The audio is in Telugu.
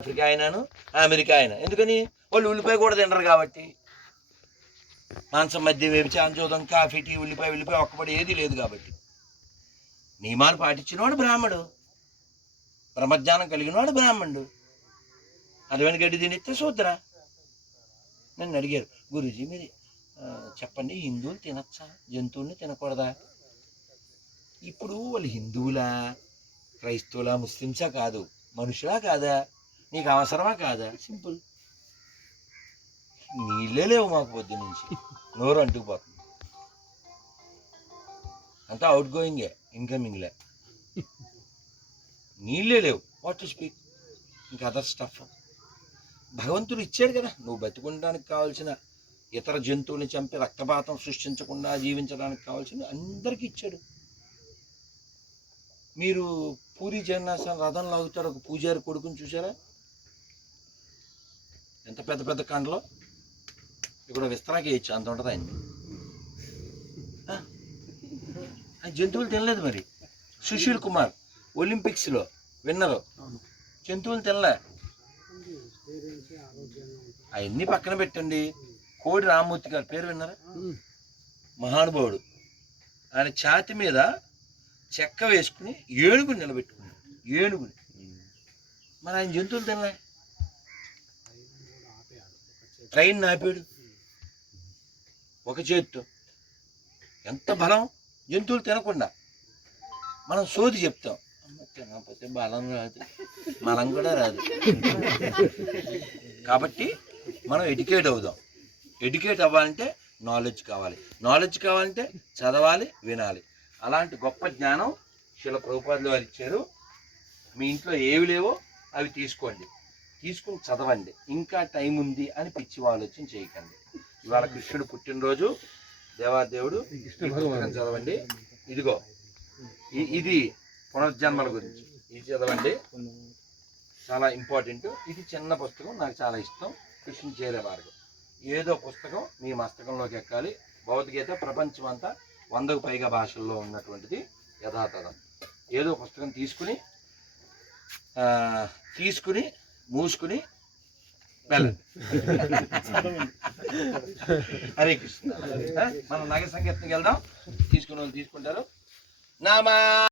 ఆఫ్రికా అయినాను అమెరికా అయినా ఎందుకని? వాళ్ళు ఉల్లిపాయ కూడా తినరు కాబట్టి. మాంసం మధ్య వ్యభిచారం చూద్దాం కాఫీ టీ ఉల్లిపాయ ఉల్లిపాయ ఒక్కపడి ఏది లేదు కాబట్టి. నియమాలు పాటించినవాడు బ్రాహ్మడు. బ్రహ్మజ్ఞానం కలిగినవాడు బ్రాహ్మణుడు. అదమైన గడ్డి తినిస్తే శూద్ర నన్ను అడిగారు గురూజీ మీరు చెప్పండి హిందువులు తినచ్చా? జంతువుల్ని తినకూడదా? ఇప్పుడు వాళ్ళు హిందువులా క్రైస్తవులా ముస్లిమ్సా కాదు మనుషులా కాదా? నీకు అవసరమా కాదా? సింపుల్. నీళ్ళే లేవు మాకు పొద్దు నుంచి నోరు అంటుకుపోతుంది. అంతా అవుట్ గోయింగే ఇన్కమింగ్లే నీళ్ళే లేవు. వాట్ టు స్పీక్ ఇంకా అదర్ స్టఫ్ భగవంతుడు ఇచ్చాడు కదా. నువ్వు బతుకుండడానికి కావాల్సిన ఇతర జంతువుని చంపి రక్తపాతం సృష్టించకుండా జీవించడానికి కావాల్సిన అందరికీ ఇచ్చాడు. మీరు పూరి జగన్నాథం రథం లాగుతాడు ఒక పూజారి కొడుకుని చూసారా ఎంత పెద్ద పెద్ద కండలో? ఇక్కడ విస్తరాకి వేయచ్చు అంత ఉంటుంది ఆయన జంతువులు తినలేదు మరి. సుశీల్ కుమార్ ఒలింపిక్స్లో విన్నరు. జంతువులు తినలే. అవన్నీ పక్కన పెట్టండి. కోడి రామ్మూర్తి గారి పేరు విన్నారా? మహానుభావుడు. ఆయన ఛాతి మీద చెక్క వేసుకుని ఏనుగుని నిలబెట్టుకున్నాడు. ఏనుగుని. మరి ఆయన జంతువులు తినలే. ట్రైన్ ఆపాడు. ఒక చేతితో. ఎంత బలం? జంతువులు తినకుండా. మనం సోది చెప్తాం. తినకపోతే బలం రాదు. మనం కూడా రాదు. కాబట్టి మనం ఎడ్యుకేట్ అవుదాం. ఎడ్యుకేట్ అవ్వాలంటే నాలెడ్జ్ కావాలి. నాలెడ్జ్ కావాలంటే చదవాలి వినాలి. అలాంటి గొప్ప జ్ఞానం శిల ప్రభుపాదులు వారు ఇచ్చారు. మీ ఇంట్లో ఏవి లేవో అవి తీసుకోండి. తీసుకుని చదవండి. ఇంకా టైం ఉంది అని పిచ్చి ఆలోచన చేయకండి. ఇవాళ కృష్ణుడు పుట్టినరోజు. దేవాదేవుడు పుస్తకం చదవండి. ఇదిగో ఇది పునర్జన్మల గురించి. ఇది చదవండి. చాలా ఇంపార్టెంట్. ఇది చిన్న పుస్తకం నాకు చాలా ఇష్టం. కృష్ణుని చేరే మార్గం. ఏదో పుస్తకం మీ మస్తకంలోకి ఎక్కాలి. భగవద్గీత ప్రపంచం అంతా వందకు పైగా భాషల్లో ఉన్నటువంటిది యథాతథం. ఏదో పుస్తకం తీసుకుని తీసుకుని మూసుకుని వెళ్ళండి హరే కృష్ణ. మనం నగర సంకీర్తనకి వెళ్దాం. తీసుకుని వాళ్ళు తీసుకుంటారు. నామా